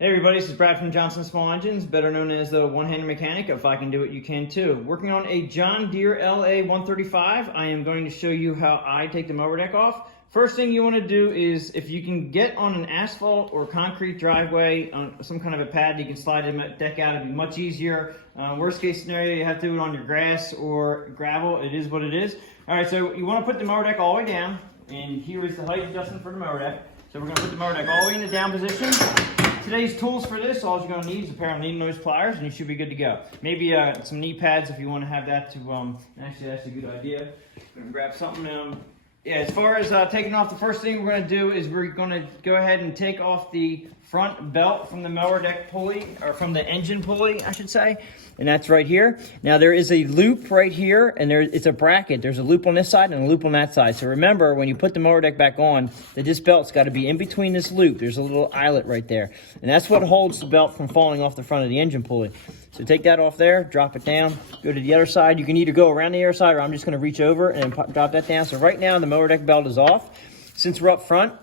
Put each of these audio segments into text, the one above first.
Hey everybody, this is Brad from Johnson Small Engines, better known as the one-handed mechanic. If I can do it, you can too. Working on a John Deere LA135. I am going to show you how I take the mower deck off. First thing you want to do is, if you can get on an asphalt or concrete driveway, on some kind of a pad, you can slide the deck out. It'd be much easier. Worst case scenario, you have to do it on your grass or gravel. It is what it is. All right, so you want to put the mower deck all the way down, and here is the height adjustment for the mower deck. So we're going to put the mower deck all the way in the down position. Today's tools for this, all you're going to need is a pair of needle nose pliers, and you should be good to go. Maybe some knee pads if you want to have that to, actually that's a good idea. I'm going to grab something. Yeah, as far as taking off, the first thing we're going to do is we're going to go ahead and take off the front belt from the mower deck pulley, or from the engine pulley, I should say. And that's right here. Now there is a loop right here, and it's a bracket. There's a loop on this side and a loop on that side. So remember, when you put the mower deck back on, that this belt's got to be in between this loop. There's a little eyelet right there. And that's what holds the belt from falling off the front of the engine pulley. So take that off there, drop it down, go to the other side. You can either go around the other side, or I'm just going to reach over and drop that down. So right now the mower deck belt is off. Since we're up front,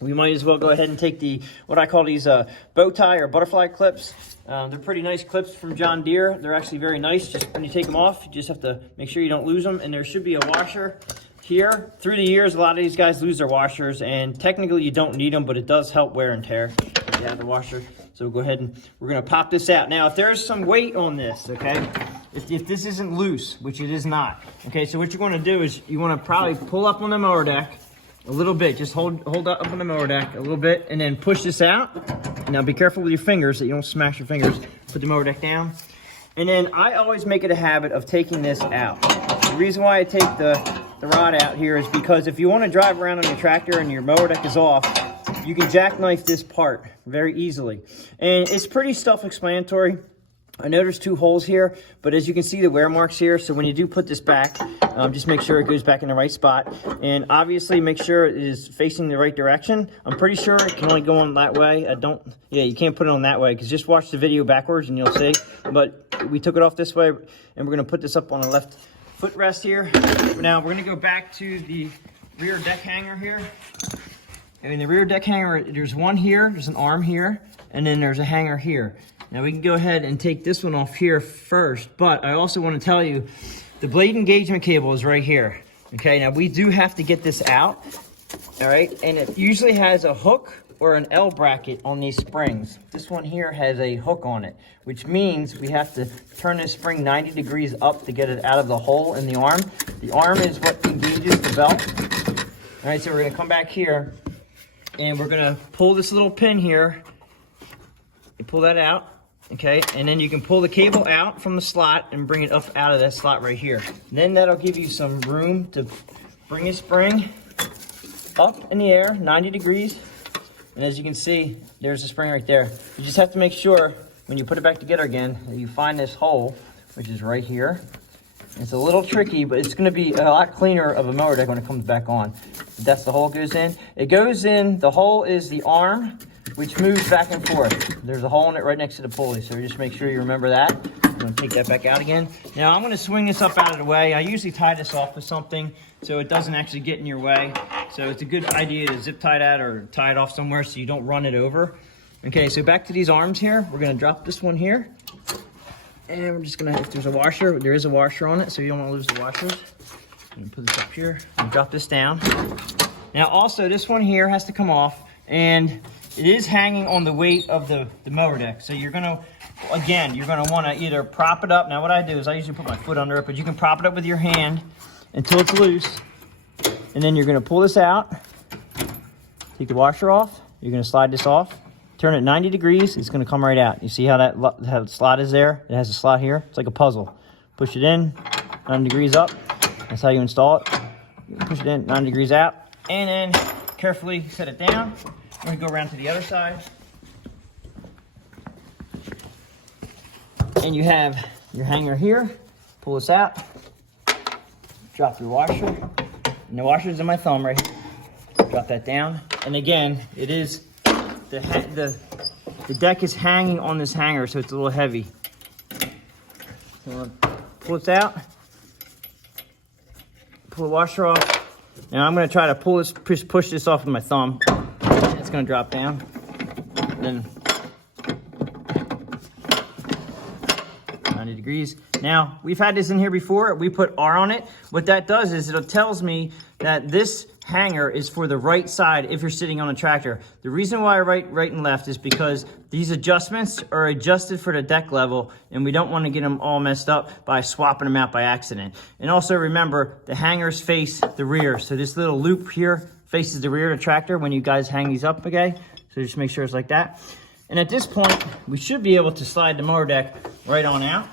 we might as well go ahead and take what I call these bow tie or butterfly clips. They're pretty nice clips from John Deere. They're actually very nice. Just when you take them off, you just have to make sure you don't lose them. And there should be a washer here. Through the years, a lot of these guys lose their washers, and technically you don't need them, but it does help wear and tear. Yeah, the washer. So go ahead and we're going to pop this out. Now, if there's some weight on this, okay, if this isn't loose, which it is not, okay, so what you're going to do is you want to probably pull up on the mower deck a little bit. Just hold up on the mower deck a little bit, and then push this out. Now be careful with your fingers that you don't smash your fingers. Put the mower deck down. And then I always make it a habit of taking this out. The reason why I take the rod out here is because if you want to drive around on your tractor and your mower deck is off, you can jackknife this part very easily. And it's pretty self-explanatory. I know there's two holes here, but as you can see, the wear marks here. So when you do put this back, just make sure it goes back in the right spot. And obviously make sure it is facing the right direction. I'm pretty sure it can only go on that way. You can't put it on that way, because just watch the video backwards and you'll see. But we took it off this way, and we're gonna put this up on the left footrest here. Now we're gonna go back to the rear deck hanger here. And in the rear deck hanger, there's one here, there's an arm here, and then there's a hanger here. Now we can go ahead and take this one off here first, but I also want to tell you the blade engagement cable is right here. Okay, now we do have to get this out, all right? And it usually has a hook or an L bracket on these springs. This one here has a hook on it, which means we have to turn this spring 90 degrees up to get it out of the hole in the arm. The arm is what engages the belt. All right, so we're gonna come back here, and we're gonna pull this little pin here. You pull that out. Okay, and then you can pull the cable out from the slot and bring it up out of that slot right here. And then that'll give you some room to bring your spring up in the air, 90 degrees. And as you can see, there's a spring right there. You just have to make sure when you put it back together again that you find this hole, which is right here. It's a little tricky, but it's going to be a lot cleaner of a mower deck when it comes back on. That's the hole it goes in. It goes in, the hole is the arm, which moves back and forth. There's a hole in it right next to the pulley, so just make sure you remember that. I'm going to take that back out again. Now I'm going to swing this up out of the way. I usually tie this off with something so it doesn't actually get in your way. So it's a good idea to zip tie that or tie it off somewhere so you don't run it over. Okay, so back to these arms here. We're going to drop this one here. And we're just going to, if there's a washer, there is a washer on it, so you don't want to lose the washers. I'm going to put this up here and drop this down. Now also, this one here has to come off, and it is hanging on the weight of the mower deck. So you're gonna, again, you're gonna wanna either prop it up. Now what I do is I usually put my foot under it, but you can prop it up with your hand until it's loose. And then you're gonna pull this out, take the washer off. You're gonna slide this off, turn it 90 degrees. It's gonna come right out. You see how how the slot is there? It has a slot here. It's like a puzzle. Push it in, 90 degrees up. That's how you install it. You push it in, 90 degrees out. And then carefully set it down. We're going to go around to the other side. And you have your hanger here. Pull this out. Drop your washer. And the washer's in my thumb right here. Drop that down. And again, it is, the deck is hanging on this hanger, so it's a little heavy. So I'm going to pull this out. Pull the washer off. Now I'm going to try to push this off with my thumb. It's going to drop down. Then degrees. Now, we've had this in here before. We put R on it. What that does is it tells me that this hanger is for the right side if you're sitting on a tractor. The reason why I write right and left is because these adjustments are adjusted for the deck level, and we don't want to get them all messed up by swapping them out by accident. And also remember, the hangers face the rear. So this little loop here faces the rear of the tractor when you guys hang these up, okay? So just make sure it's like that. And at this point, we should be able to slide the mower deck right on out.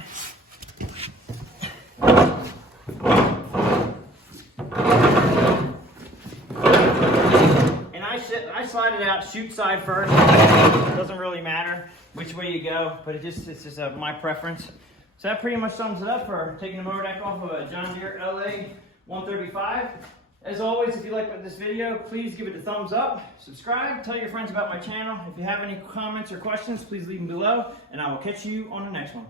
And I slide it out chute side first. It doesn't really matter which way you go, but it's just my preference. So that pretty much sums it up for taking the mower deck off of a John Deere LA135. As always, if you like this video, please give it a thumbs up, subscribe, tell your friends about my channel. If you have any comments or questions, please leave them below, and I will catch you on the next one.